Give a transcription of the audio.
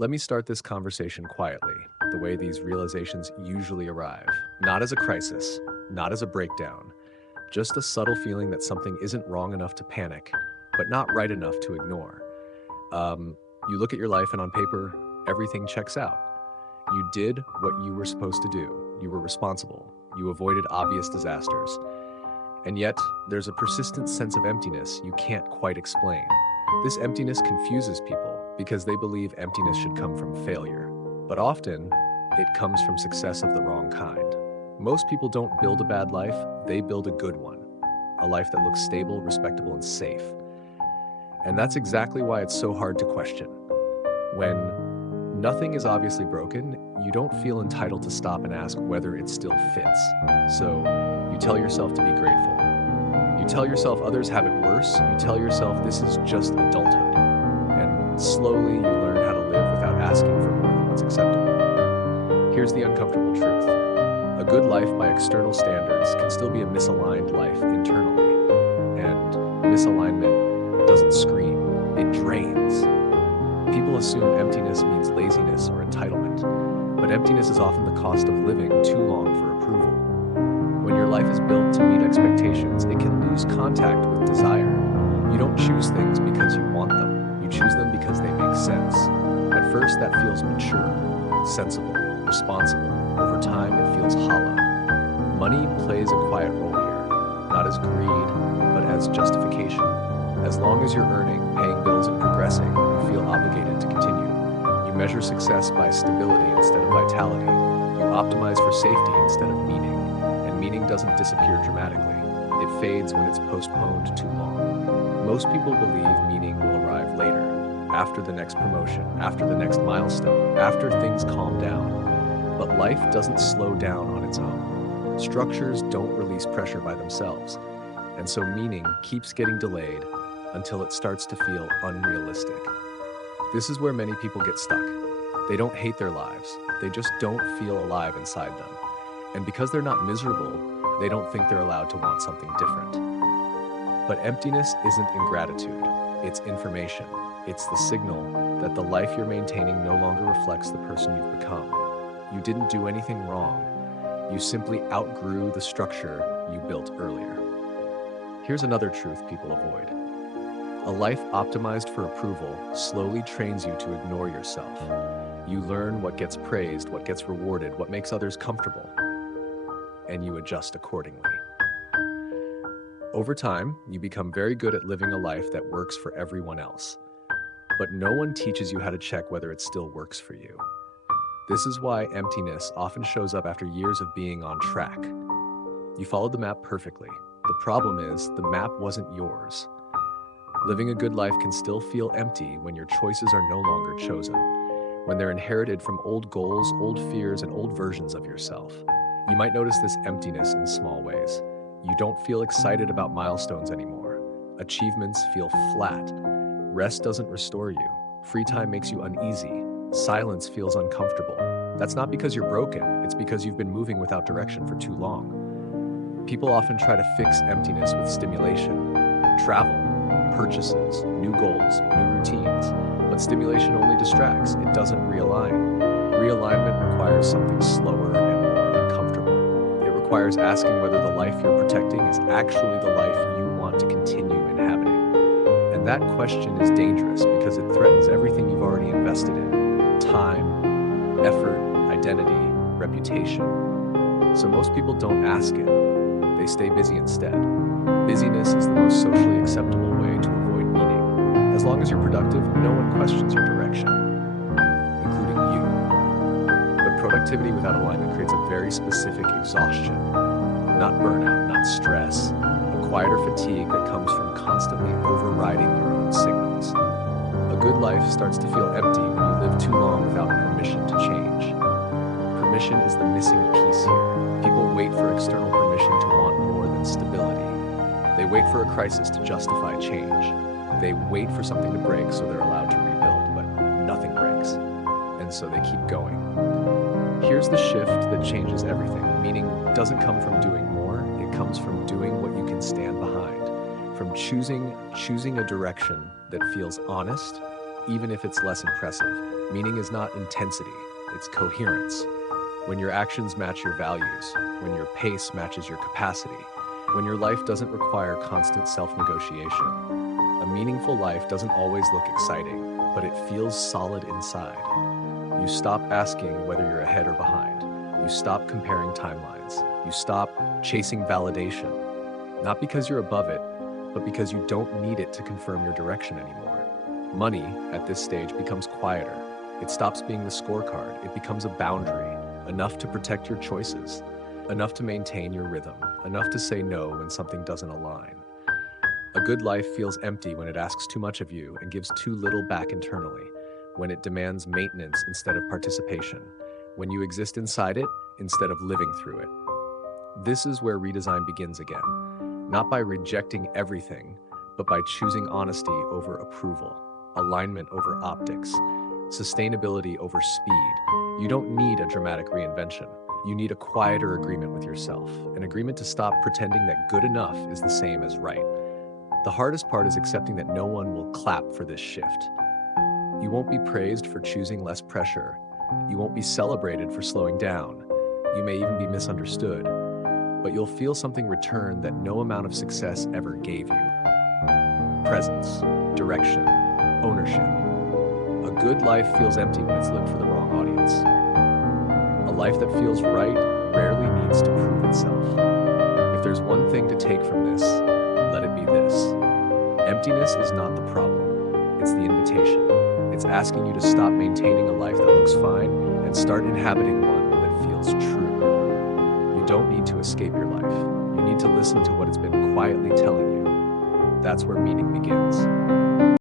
Let me start this conversation quietly, the way these realizations usually arrive. Not as a crisis, not as a breakdown, just a subtle feeling that something isn't wrong enough to panic, but not right enough to ignore. You look at your life and on paper, everything checks out. You did what you were supposed to do. You were responsible. You avoided obvious disasters. And yet, there's a persistent sense of emptiness you can't quite explain. This emptiness confuses people because they believe emptiness should come from failure. But often, it comes from success of the wrong kind. Most people don't build a bad life, they build a good one. A life that looks stable, respectable, and safe. And that's exactly why it's so hard to question. When nothing is obviously broken, you don't feel entitled to stop and ask whether it still fits. So you tell yourself to be grateful. You tell yourself others have it worse. You tell yourself this is just adulthood. And slowly you learn how to live without asking for more than what's acceptable. Here's the uncomfortable truth. A good life by external standards can still be a misaligned life internally. And misalignment doesn't scream, it drains. People assume emptiness means laziness or entitlement, but emptiness is often the cost of living too long for approval. When your life is built to meet expectations, it can lose contact with desire. You don't choose things because you want them. You choose them because they make sense. At first, that feels mature, sensible, responsible. Over time, it feels hollow. Money plays a quiet role here, not as greed, but as justification. As long as you're earning, paying bills, and progressing, you feel obligated to continue. You measure success by stability instead of vitality. You optimize for safety instead of meaning. And meaning doesn't disappear dramatically. It fades when it's postponed too long. Most people believe meaning will arrive later, after the next promotion, after the next milestone, after things calm down. But life doesn't slow down on its own. Structures don't release pressure by themselves. And so meaning keeps getting delayed until it starts to feel unrealistic. This is where many people get stuck. They don't hate their lives, they just don't feel alive inside them. And because they're not miserable, they don't think they're allowed to want something different. But emptiness isn't ingratitude, it's information. It's the signal that the life you're maintaining no longer reflects the person you've become. You didn't do anything wrong, you simply outgrew the structure you built earlier. Here's another truth people avoid. A life optimized for approval slowly trains you to ignore yourself. You learn what gets praised, what gets rewarded, what makes others comfortable, and you adjust accordingly. Over time, you become very good at living a life that works for everyone else. But no one teaches you how to check whether it still works for you. This is why emptiness often shows up after years of being on track. You followed the map perfectly. The problem is, the map wasn't yours. Living a good life can still feel empty when your choices are no longer chosen, when they're inherited from old goals, old fears, and old versions of yourself. You might notice this emptiness in small ways. You don't feel excited about milestones anymore. Achievements feel flat. Rest doesn't restore you. Free time makes you uneasy. Silence feels uncomfortable. That's not because you're broken, it's because you've been moving without direction for too long. People often try to fix emptiness with stimulation, travel, purchases, new goals, new routines. But stimulation only distracts, it doesn't realign. Realignment requires something slower and more uncomfortable. It requires asking whether the life you're protecting is actually the life you want to continue inhabiting. And that question is dangerous because it threatens everything you've already invested in: time, effort, identity, reputation. So most people don't ask it, they stay busy instead. Busyness is the most socially acceptable way to avoid meaning. As long as you're productive, no one questions your direction, including you. But productivity without alignment creates a very specific exhaustion. Not burnout, not stress, a quieter fatigue that comes from constantly overriding your own signals. A good life starts to feel empty when you live too long without permission to change. Permission is the missing piece here. People wait for external permission to want more than stability. They wait for a crisis to justify change. They wait for something to break so they're allowed to rebuild, but nothing breaks. And so they keep going. Here's the shift that changes everything. Meaning doesn't come from doing more, it comes from doing what you can stand behind. From choosing a direction that feels honest, even if it's less impressive. Meaning is not intensity, it's coherence. When your actions match your values, when your pace matches your capacity, when your life doesn't require constant self-negotiation. A meaningful life doesn't always look exciting, but it feels solid inside. You stop asking whether you're ahead or behind. You stop comparing timelines. You stop chasing validation. Not because you're above it, but because you don't need it to confirm your direction anymore. Money, at this stage, becomes quieter. It stops being the scorecard. It becomes a boundary, enough to protect your choices, enough to maintain your rhythm, enough to say no when something doesn't align. A good life feels empty when it asks too much of you and gives too little back internally, when it demands maintenance instead of participation, when you exist inside it instead of living through it. This is where redesign begins again, not by rejecting everything, but by choosing honesty over approval, alignment over optics, sustainability over speed. You don't need a dramatic reinvention. You need a quieter agreement with yourself, an agreement to stop pretending that good enough is the same as right. The hardest part is accepting that no one will clap for this shift. You won't be praised for choosing less pressure. You won't be celebrated for slowing down. You may even be misunderstood, but you'll feel something return that no amount of success ever gave you. Presence, direction, ownership. A good life feels empty when it's lived for the wrong audience. A life that feels right rarely needs to prove itself. If there's one thing to take from this, let it be this. Emptiness is not the problem, it's the invitation. It's asking you to stop maintaining a life that looks fine and start inhabiting one that feels true. You don't need to escape your life. You need to listen to what it's been quietly telling you. That's where meaning begins.